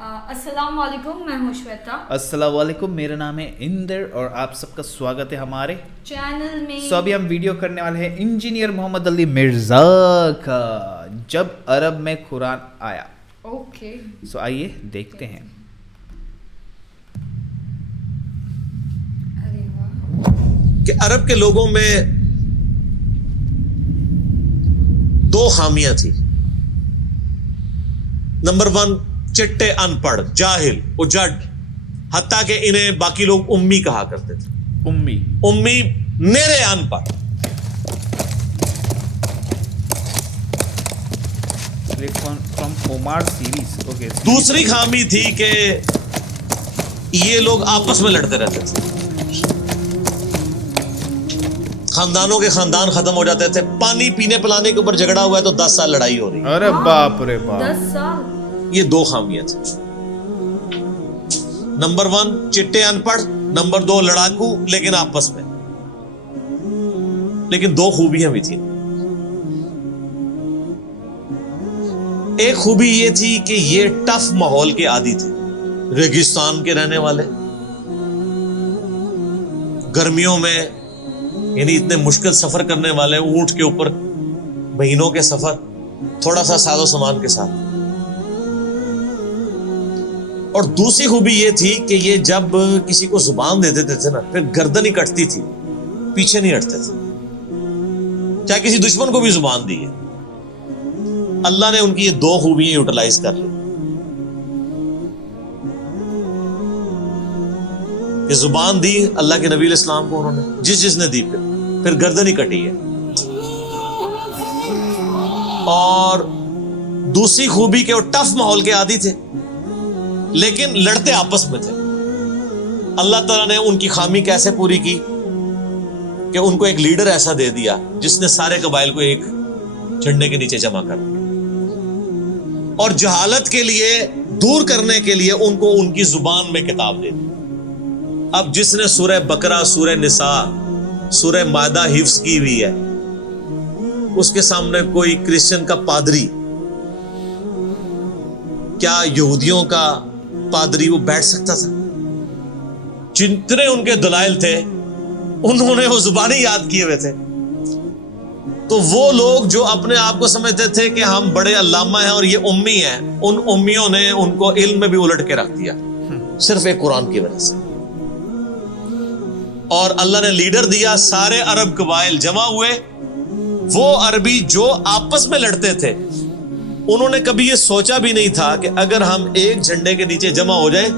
السلام علیکم، میں ہوں شویتا۔ السلام علیکم، میرا نام ہے اندر اور آپ سب کا سواگت ہے ہمارے چینل میں۔ ابھی ہم ویڈیو کرنے والے ہیں انجینئر محمد علی مرزا کا جب عرب میں قرآن آیا۔ اوکے، آئیے دیکھتے ہیں۔ کہ عرب کے لوگوں میں دو خامیاں تھیں۔ نمبر 1، چٹے، ان پڑھ، جاہل، اجڑ، حتیٰ کہ انہیں باقی لوگ امی کہا کرتے تھے۔ امی نیرے ان پڑھ۔ دوسری خامی تھی کہ یہ لوگ آپس میں لڑتے رہتے تھے، خاندانوں کے خاندان ختم ہو جاتے تھے۔ پانی پینے پلانے کے اوپر جھگڑا ہوا ہے تو 10 سال لڑائی ہو رہی ہے۔ ارے باپ رے باپ، 10 سال۔ یہ دو خامیاں تھیں۔ نمبر 1، چٹے، ان پڑھ۔ نمبر 2، لڑاکو لیکن آپس میں۔ لیکن دو خوبیاں بھی تھیں۔ ایک خوبی یہ تھی کہ یہ ٹف ماحول کے عادی تھے، ریگستان کے رہنے والے، گرمیوں میں یعنی اتنے مشکل سفر کرنے والے، اونٹ کے اوپر مہینوں کے سفر، تھوڑا سا ساز و سامان کے ساتھ۔ اور دوسری خوبی یہ تھی کہ یہ جب کسی کو زبان دے دیتے تھے نا، پھر گردن ہی کٹتی تھی، پیچھے نہیں ہٹتے تھے، چاہے کسی دشمن کو بھی زبان دی ہے۔ اللہ نے ان کی یہ دو خوبیاں یوٹیلائز کر لی کہ زبان دی اللہ کے نبی علیہ السلام کو، انہوں نے جس نے دی، پھر گردن ہی کٹی ہے۔ اور دوسری خوبی کہ وہ ٹف ماحول کے عادی تھے لیکن لڑتے آپس میں تھے۔ اللہ تعالیٰ نے ان کی خامی کیسے پوری کی کہ ان کو ایک لیڈر ایسا دے دیا جس نے سارے قبائل کو ایک جھنڈے کے نیچے جمع کر دیا، اور جہالت کے لیے دور کرنے کے لیے ان کو ان کی زبان میں کتاب دے دی۔ اب جس نے سورہ بقرہ، سورہ نساء، سورہ مائدہ حفظ کی ہوئی ہے، اس کے سامنے کوئی کرسچن کا پادری، کیا یہودیوں کا پادری وہ بیٹھ سکتا تھا؟ جتنے ان کے دلائل تھے انہوں نے وہ زبانی یاد کیے ہوئے تھے۔ تو وہ لوگ جو اپنے آپ کو سمجھتے تھے کہ ہم بڑے علامہ ہیں اور یہ امی ہیں، ان امیوں نے ان کو علم میں بھی الٹ کے رکھ دیا، صرف ایک قرآن کی وجہ سے۔ اور اللہ نے لیڈر دیا، سارے عرب قبائل جمع ہوئے۔ وہ عربی جو آپس میں لڑتے تھے، انہوں نے کبھی یہ سوچا بھی نہیں تھا کہ اگر ہم ایک جھنڈے کے نیچے جمع ہو جائیں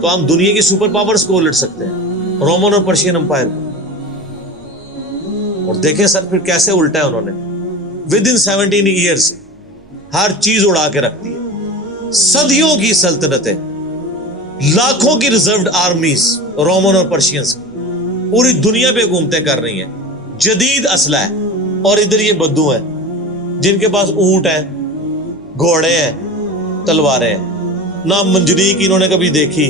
تو ہم دنیا کی سپر پاورز کو الٹ سکتے ہیں، رومن اور پرشین امپائر کو۔ اور دیکھیں سر پھر کیسے الٹا ہے انہوں نے۔ ود ان 17 ایئرز ہر چیز اڑا کے رکھتی ہے، صدیوں کی سلطنتیں، لاکھوں کی ریزروڈ آرمیز رومن اور پرشینز پوری دنیا پہ حکومتیں کر رہی ہیں، جدید اسلحہ ہے۔ اور ادھر یہ بدو ہیں جن کے پاس اونٹ ہیں، گھوڑے ہیں، تلواریں ہیں، نہ منجنیق انہوں نے کبھی دیکھی،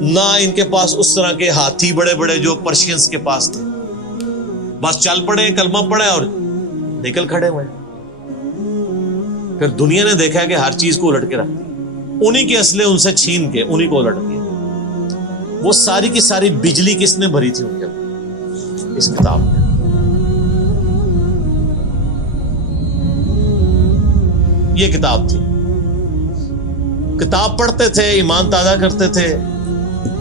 نہ ان کے پاس اس طرح کے ہاتھی بڑے بڑے جو پرشینز کے پاس تھے۔ بس چل پڑے، کلمہ پڑے اور نکل کھڑے ہوئے۔ پھر دنیا نے دیکھا کہ ہر چیز کو الٹ کے رکھ دیا، انہی کے اسلحے ان سے چھین کے انہی کو الٹ دیا۔ وہ ساری کی ساری بجلی کس نے بھری تھی ان کے اندر؟ اس کتاب میں۔ یہ کتاب تھی، کتاب پڑھتے تھے، ایمان تازہ کرتے تھے۔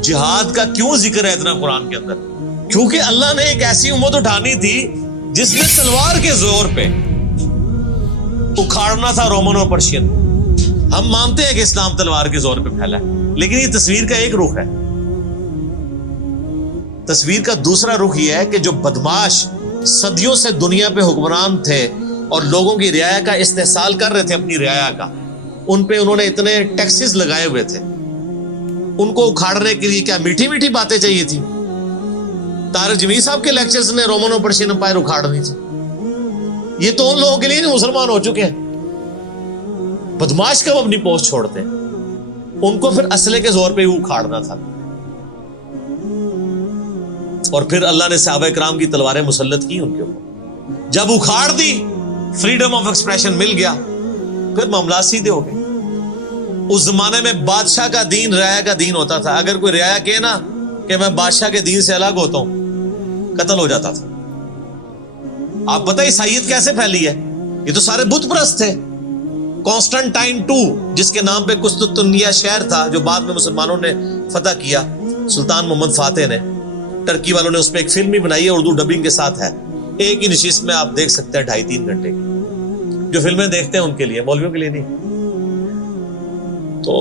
جہاد کا کیوں ذکر ہے اتنا قرآن کے اندر؟ کیونکہ اللہ نے ایک ایسی امت اٹھانی تھی جس نے تلوار کے زور پہ اکھاڑنا تھا رومن اور پرشین۔ ہم مانتے ہیں کہ اسلام تلوار کے زور پہ پھیلا ہے، لیکن یہ تصویر کا ایک رخ ہے۔ تصویر کا دوسرا رخ یہ ہے کہ جو بدماش صدیوں سے دنیا پہ حکمران تھے اور لوگوں کی رعایا کا استحصال کر رہے تھے، اپنی رعایا کا، ان پہ انہوں نے اتنے ٹیکسز لگائے ہوئے تھے، ان کو اکھاڑنے کے لیے کیا میٹھی میٹھی باتیں چاہیے تھی؟ طارق جمیل صاحب کے لیکچرز نے رومن اور پرشین امپائر اکھاڑنی تھی۔ یہ تو ان لوگوں کے لیے نہیں مسلمان ہو چکے ہیں، بدماش کب اپنی پوسٹ چھوڑتے ہیں؟ ان کو پھر اسلحے کے زور پہ ہی اکھاڑنا تھا۔ اور پھر اللہ نے صحابہ کرام کی تلواریں مسلط کی ان کے اوپر، جب اکھاڑ دی، فریڈم آف ایکسپریشن مل گیا، پھر معاملات سیدھے ہو گئے۔ اس زمانے میں بادشاہ کا دین رعایا کا دین ہوتا تھا. اگر کوئی رعایا کہے نا کہ میں بادشاہ کے دین سے الگ ہوتا ہوں, قتل ہو جاتا تھا. آپ پتہ عیسائیت کیسے پھیلی ہے؟ یہ تو سارے بت پرست تھے. کانسٹنٹائن II جس کے نام پہ قسطنطنیہ شہر تھا جو بعد میں مسلمانوں نے فتح کیا, سلطان محمد فاتح نے, ٹرکی والوں نے اس پہ ایک فلم بھی بنائی ہے, اردو ڈبنگ کے ساتھ ہے. ایک ہی نشست میں آپ دیکھ سکتے ہیں 2.5-3 گھنٹے کی. جو فلمیں دیکھتے ہیں ان کے لیے, مولویوں کے لیے نہیں. تو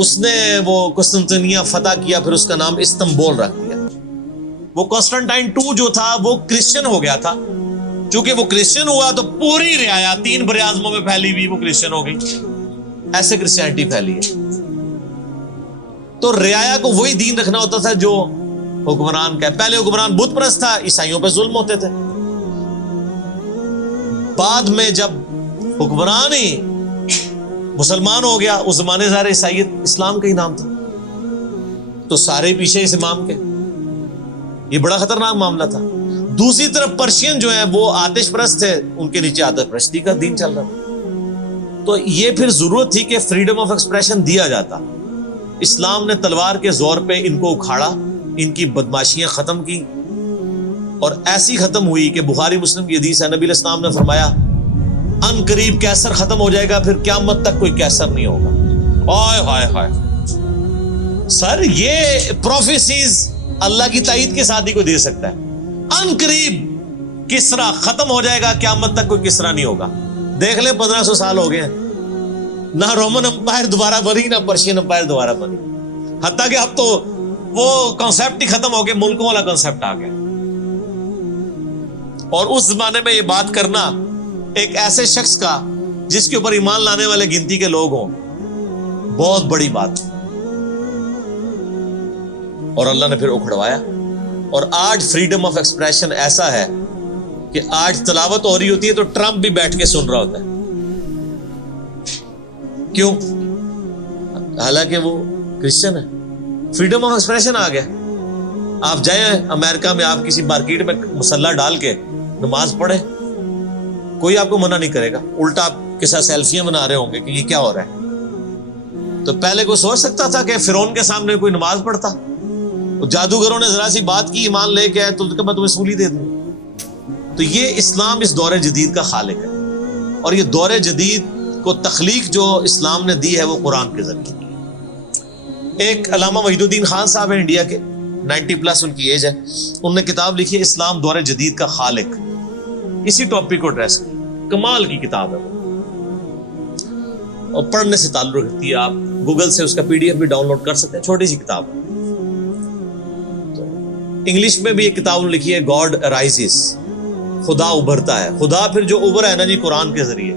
اس نے وہ قسطنطنیہ فتح کیا, پھر اس کا نام استنبول رکھ دیا. وہ کانسٹنٹائن II جو تھا وہ کرسچن ہو گیا تھا. چونکہ وہ کرسچن ہوا تو پوری رعایا 3 بر اعظموں میں پھیلی ہوئی وہ کرسچن ہو گئی. ایسے کرسچینٹی پھیلی ہے. تو رعایا کو وہی دین رکھنا ہوتا تھا جو حکمران کا ہے. پہلے حکمران بت پرست تھا, عیسائیوں پہ ظلم ہوتے تھے. بعد میں جب حکمران ہی مسلمان ہو گیا, اس زمانے ظاہر عیسائیت اسلام کا ہی نام تھا, تو سارے پیچھے اس امام کے. یہ بڑا خطرناک معاملہ تھا. دوسری طرف پرشین جو ہیں وہ آتش پرست تھے, ان کے نیچے آتش پرستی کا دین چل رہا تھا. تو یہ پھر ضرورت تھی کہ فریڈم آف ایکسپریشن دیا جاتا. اسلام نے تلوار کے زور پہ ان کو اکھاڑا, ان کی بدماشیاں ختم کی, اور ایسی ختم ہوئی کہ بخاری مسلم کی حدیث ہے, نبی علیہ السلام نے فرمایا ان قریب کیسر ختم ہو جائے گا, پھر قیامت تک کوئی کیسر نہیں ہوگا. ہائے ہائے ہائے سر, یہ پروفیسیز اللہ کی تائید کے ساتھ ہی کوئی دے سکتا ہے. ان قریب کسرا ختم ہو جائے گا, قیامت تک کوئی کسرا نہیں ہوگا. دیکھ لیں 1500 سال ہو گئے ہیں, نہ رومن امپائر دوبارہ بنی, نہ پرشین امپائر دوبارہ بنی. حتیٰ کہ اب تو وہ کانسیپٹ ہی ختم ہو گئے, ملکوں والا کانسیپٹ آ گیا. اور اس زمانے میں یہ بات کرنا ایک ایسے شخص کا جس کے اوپر ایمان لانے والے گنتی کے لوگ ہوں, بہت بڑی بات. اور اللہ نے پھر اکھڑوایا. اور آج فریڈم آف ایکسپریشن ایسا ہے کہ آج تلاوت ہو رہی ہوتی ہے تو ٹرمپ بھی بیٹھ کے سن رہا ہوتا ہے. کیوں؟ حالانکہ وہ کرسچن ہے. فریڈم آف ایکسپریشن آ گیا. آپ جائیں امریکہ میں, آپ کسی مارکیٹ میں مسلح ڈال کے نماز پڑھیں, کوئی آپ کو منع نہیں کرے گا. الٹا آپ کے ساتھ سیلفیاں بنا رہے ہوں گے کہ یہ کیا ہو رہا ہے. تو پہلے کوئی سوچ سکتا تھا کہ فرعون کے سامنے کوئی نماز پڑھتا؟ جادوگروں نے ذرا سی بات کی, ایمان لے کے آئے تو میں تمہیں سولی دے دوں. تو یہ اسلام اس دور جدید کا خالق ہے, اور یہ دور جدید کو تخلیق جو اسلام نے دی ہے وہ قرآن کے ذریعے. ایک علامہ وحید الدین خان صاحب ہیں انڈیا کے, 90+ ان کی ایج ہے. انہوں نے کتاب لکھی ہے اسلام دور جدید کا خالق. اسی ٹاپک کو ایڈریس کی, کمال کی کتاب ہے وہ, اور پڑھنے سے تعلق رکھتی ہے. آپ گوگل سے اس کا PDF بھی ڈاؤن لوڈ کر سکتے ہیں, چھوٹی سی کتاب. انگلش میں بھی ایک کتاب لکھی ہے, گاڈ رائزز, خدا ابھرتا ہے. خدا پھر جو ابھرا ہے نا جی قرآن کے ذریعے.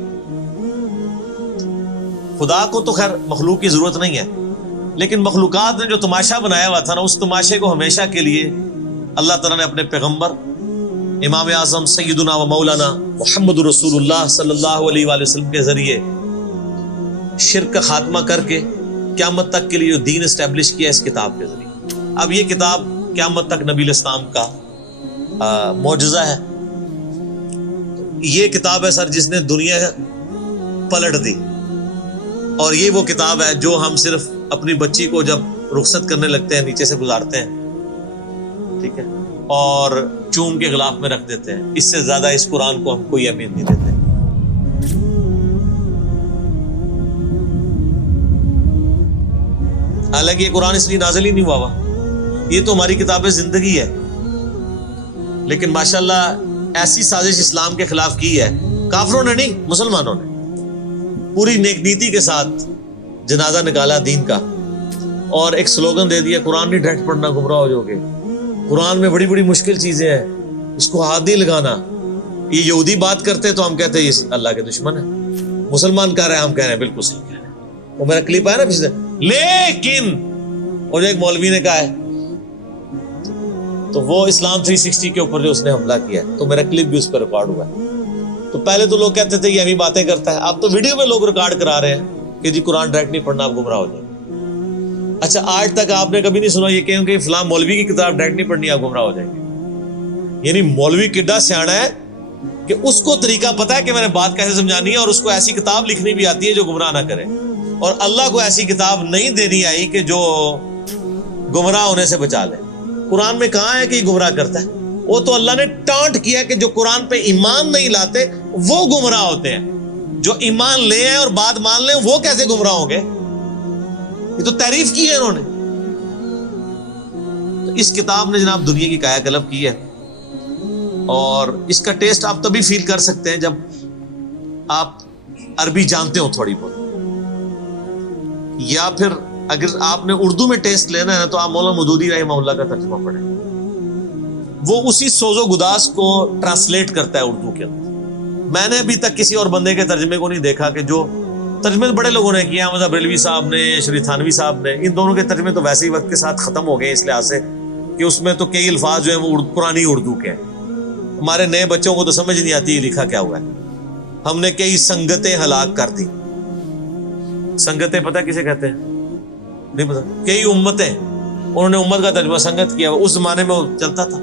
خدا کو تو خیر مخلوق کی ضرورت نہیں ہے, لیکن مخلوقات نے جو تماشا بنایا ہوا تھا نا, اس تماشے کو ہمیشہ کے لیے اللہ تعالیٰ نے اپنے پیغمبر امام اعظم سیدنا و مولانا محمد رسول اللہ صلی اللہ علیہ وآلہ وسلم کے ذریعے شرک کا خاتمہ کر کے قیامت تک کے لیے جو دین اسٹیبلش کیا اس کتاب کے ذریعے. اب یہ کتاب قیامت تک نبی علیہ السلام کا معجزہ ہے. یہ کتاب ہے سر جس نے دنیا پلٹ دی, اور یہ وہ کتاب ہے جو ہم صرف اپنی بچی کو جب رخصت کرنے لگتے ہیں نیچے سے گزارتے ہیں, ٹھیک ہے, اور چوم کے غلاف میں رکھ دیتے ہیں. اس سے زیادہ اس قرآن کو ہم کوئی اہمیت نہیں دیتے. حالانکہ یہ قرآن اس لیے نازل ہی نہیں ہوا ہوا, یہ تو ہماری کتاب زندگی ہے. لیکن ماشاءاللہ ایسی سازش اسلام کے خلاف کی ہے, کافروں نے نہیں, مسلمانوں نے پوری نیک نیتی کے ساتھ جنازہ نکالا دین کا, اور ایک سلوگن دے دیا, قرآن نہیں ڈائریکٹ پڑھنا گمراہ ہو جاؤ گے. قرآن میں بڑی بڑی مشکل چیزیں ہیں, اس کو ہاتھ نہیں لگانا. یہ یہودی بات کرتے تو ہم کہتے ہیں یہ اللہ کے دشمن ہے. مسلمان کہہ رہے ہیں, ہم کہہ رہے ہیں بالکل صحیح کہہ رہے ہیں. وہ میرا کلپ آیا نا پچھلے, لیکن اور ایک مولوی نے کہا ہے تو وہ اسلام 360 کے اوپر جو اس نے حملہ کیا ہے, تو میرا کلپ بھی اس پہ ریکارڈ ہوا ہے. تو پہلے تو لوگ کہتے تھے کہ ہم ہی باتیں کرتا ہے, اب تو ویڈیو میں لوگ ریکارڈ کرا رہے ہیں کہ جی قرآن ڈائریکٹ نہیں پڑھنا, آپ گمراہ ہو جائیں. اچھا, آج تک آپ نے کبھی نہیں سنا یہ کہیں کہ فلاں مولوی کی کتاب ڈائریکٹ نہیں پڑھنی, آپ گمراہ ہو جائیں گے. یعنی مولوی کڈا سیاڑا ہے کہ اس کو طریقہ پتا ہے کہ میں نے بات کیسے سمجھانی ہے, اور اس کو ایسی کتاب لکھنی بھی آتی ہے جو گمراہ نہ کرے. اور اللہ کو ایسی کتاب نہیں دینی آئی کہ جو گمراہ ہونے سے بچا لے. قرآن میں کہاں ہے کہ یہ گمراہ کرتا ہے؟ وہ تو اللہ نے ٹانٹ کیا کہ جو قرآن پہ ایمان نہیں لاتے وہ گمراہ ہوتے ہیں. جو ایمان لے ہیں اور بات مان لیں وہ کیسے گمراہ ہوں گے؟ یہ تو تعریف کی ہے انہوں نے. تو اس کتاب نے جناب دنیا کی کایا کلب کی ہے، اور اس کا ٹیسٹ آپ تبھی فیل کر سکتے ہیں جب آپ عربی جانتے ہو تھوڑی بہت، یا پھر اگر آپ نے اردو میں ٹیسٹ لینا ہے تو آپ مولانا مودودی رحمہ اللہ کا ترجمہ پڑھیں. وہ اسی سوز و گداز کو ٹرانسلیٹ کرتا ہے اردو کے اندر. میں نے ابھی تک کسی اور بندے کے ترجمے کو نہیں دیکھا کہ جو ترجمے بڑے لوگوں نے کیا، احمد بریلوی صاحب نے، شریف تھانوی صاحب نے، ان دونوں کے ترجمے تو ویسے ہی وقت کے ساتھ ختم ہو گئے اس لحاظ سے کہ اس میں تو کئی الفاظ جو ہیں وہ پرانی اردو کے ہیں. ہمارے نئے بچوں کو تو سمجھ نہیں آتی یہ لکھا کیا ہوا ہے. ہم نے کئی سنگتیں ہلاک کر دی. سنگتیں پتہ کسے کہتے ہیں؟ نہیں پتا. کئی امتیں، انہوں نے امت کا ترجمہ سنگت کیا. اس زمانے میں وہ چلتا تھا.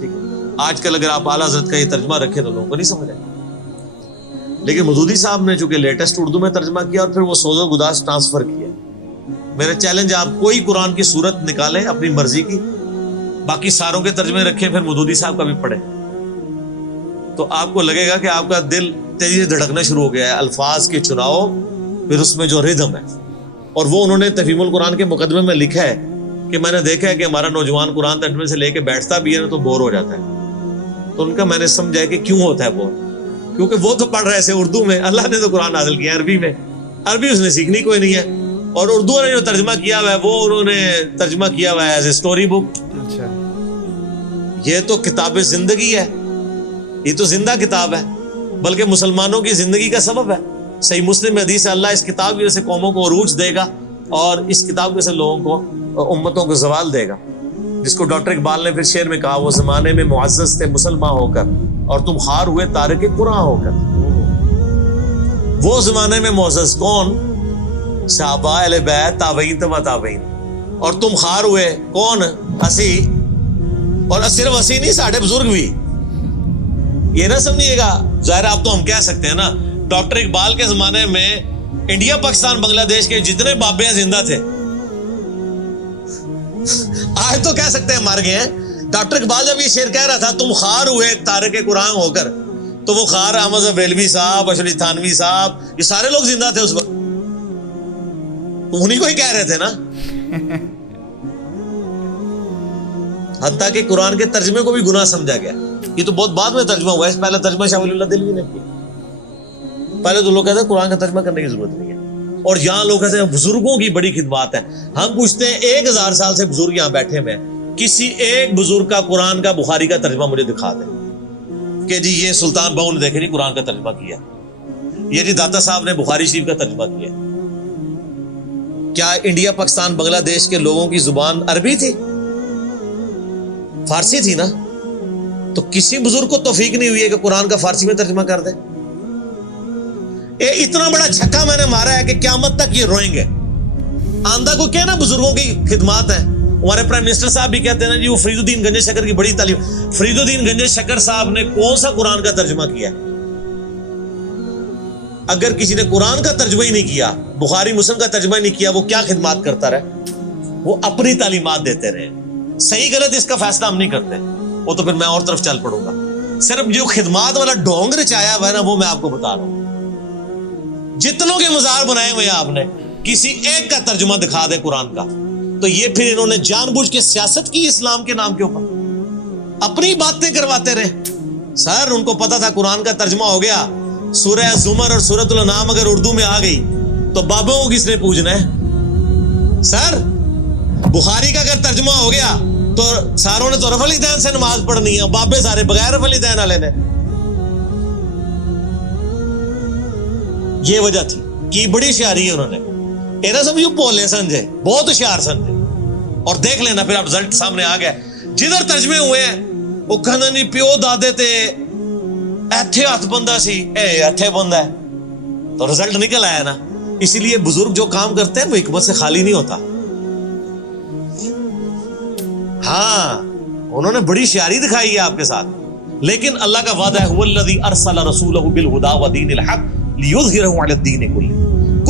ٹھیک ہے، آج کل اگر آپ اعلیٰ حضرت کا یہ ترجمہ رکھیں تو لوگوں کو نہیں سمجھ آئے. لیکن مودودی صاحب نے چونکہ لیٹسٹ اردو میں ترجمہ کیا اور پھر وہ سوز و گداز ٹرانسفر کیا. میرا چیلنج، آپ کوئی قرآن کی صورت نکالیں اپنی مرضی کی، باقی ساروں کے ترجمے رکھیں، پھر مودودی صاحب کا بھی پڑھیں، تو آپ کو لگے گا کہ آپ کا دل تیزی سے دھڑکنا شروع ہو گیا ہے. الفاظ کے چناؤ، پھر اس میں جو ردم ہے. اور وہ انہوں نے تفہیم القرآن کے مقدمے میں لکھا ہے کہ میں نے دیکھا ہے کہ ہمارا نوجوان قرآن ترجمے سے لے کے بیٹھتا بھی ہے نا تو بور ہو جاتا ہے. تو ان کا میں نے سمجھا کہ کیوں ہوتا ہے بور، کیونکہ وہ تو پڑھ رہے تھے اردو میں، اللہ نے تو قرآن نازل کیا عربی میں. عربی اس نے سیکھنی کوئی نہیں ہے. اور اردو نے جو ترجمہ کیا ہوا ہے وہ انہوں نے ترجمہ کیا ہوا ہے ایز اے اسٹوری بک. یہ تو کتاب زندگی ہے، یہ تو زندہ کتاب ہے، بلکہ مسلمانوں کی زندگی کا سبب ہے. صحیح مسلم میں حدیث ہے اللہ اس کتاب کی وجہ سے قوموں کو عروج دے گا اور اس کتاب کی وجہ سے لوگوں کو، امتوں کو زوال دے گا. جس کو ڈاکٹر اقبال نے پھر شعر میں کہا، وہ زمانے میں معزز تھے مسلمان ہو کر اور تم خار ہوئے تارک قرآن ہو کر. وہ زمانے میں معزز کون؟ صحابہ اہل بیت تابعین تبع تابعین. اور تم خار ہوئے کون؟ اسی. اور صرف اسی نہیں، ساڑھے بزرگ بھی. یہ نہ سمجھیے گا، ظاہر آپ تو ہم کہہ سکتے ہیں نا، ڈاکٹر اقبال کے زمانے میں انڈیا پاکستان بنگلہ دیش کے جتنے بابے ہیں زندہ تھے. آج تو کہہ سکتے ہیں مر گئے ہیں. ڈاکٹر اقبال جب یہ شعر کہہ رہا تھا تم خار ہوئے تارک قرآن ہو کر، تو وہ خار احمد بریلوی صاحب، اشرف تھانوی صاحب، یہ سارے لوگ زندہ تھے اس وقت. انہی کو ہی کہہ رہے تھے نا. حتیٰ کہ قرآن کے ترجمے کو بھی گناہ سمجھا گیا. یہ تو بہت بعد میں ترجمہ ہوا ہے، پہلے ترجمہ شاہ ولی اللہ دہلوی نے کیا. پہلے تو لوگ کہتے ہیں قرآن کا ترجمہ کرنے کی ضرورت نہیں ہے. اور یہاں لوگ کہتے ہیں بزرگوں کی بڑی خدمات ہیں. ہم پوچھتے ہیں 1000 سال سے بزرگ یہاں بیٹھے ہوئے ہیں، کسی ایک بزرگ کا قرآن کا بخاری کا ترجمہ مجھے دکھا دیں کہ جی یہ سلطان بہو نے دیکھے نہیں قرآن کا ترجمہ کیا، یہ جی داتا صاحب نے بخاری شریف کا ترجمہ کیا. کیا انڈیا پاکستان بنگلہ دیش کے لوگوں کی زبان عربی تھی؟ فارسی تھی نا. تو کسی بزرگ کو توفیق نہیں ہوئی ہے کہ قرآن کا فارسی میں ترجمہ کر دے. اتنا بڑا چھکا میں نے مارا ہے کہ قیامت تک یہ روئیں گے. آندہ کو کہنا بزرگوں کی خدمات ہیں. ہمارے پرائم منسٹر صاحب بھی کہتے ہیں نا جی وہ فرید الدین گنج شکر کی بڑی تعلیم. فرید الدین گنج شکر صاحب نے کون سا قرآن کا ترجمہ کیا؟ اگر کسی نے قرآن کا ترجمہ ہی نہیں کیا، بخاری مسلم کا ترجمہ ہی نہیں کیا، وہ کیا خدمات کرتا رہے؟ وہ اپنی تعلیمات دیتے رہے. صحیح غلط اس کا فیصلہ ہم نہیں کرتے، وہ تو پھر میں اور طرف چل پڑوں گا. صرف جو خدمات والا ڈھونگ رچایا ہوا ہے نا وہ میں آپ کو بتا رہا ہوں. جتنوں کے مزار بنائے ہوئے آپ نے، کسی ایک کا ترجمہ دکھا دے قرآن کا. تو یہ پھر انہوں نے جان بوجھ کے سیاست کی اسلام کے نام کے اوپر، اپنی باتیں کرواتے رہے. سر ان کو پتا تھا قرآن کا ترجمہ ہو گیا، سورہ زمر اور سورۃ الانعام اگر اردو میں آ گئی تو بابوں کو کس نے پوجنا ہے؟ سر بخاری کا اگر ترجمہ ہو گیا تو ساروں نے تو رفع الیدین سے نماز پڑھنی ہے، بابے سارے بغیر رفع الیدین والے نے. یہ وجہ تھی کہ بڑی ہوشیاری ہے انہوں نے. اینا سمجھو بولے سمجھے، بہت ہوشیار سمجھے. اور دیکھ لینا پھر اب رزلٹ سامنے آ گیا. جدھر ترجمے ہوئے ہیں وہ کہنا نہیں پیو دادے تے ایتھے ہاتھ بندہ سی، اے ایتھے بندہ ہے، تو رزلٹ نکل آیا نا. اسی لیے بزرگ جو کام کرتے ہیں وہ حکمت سے خالی نہیں ہوتا. ہاں انہوں نے بڑی ہوشیاری دکھائی ہے آپ کے ساتھ، لیکن اللہ کا وعدہ ہے هو الذی ارسل رسولہ بالہدی ودین الحق لیظہرہ علی الدین کلہ.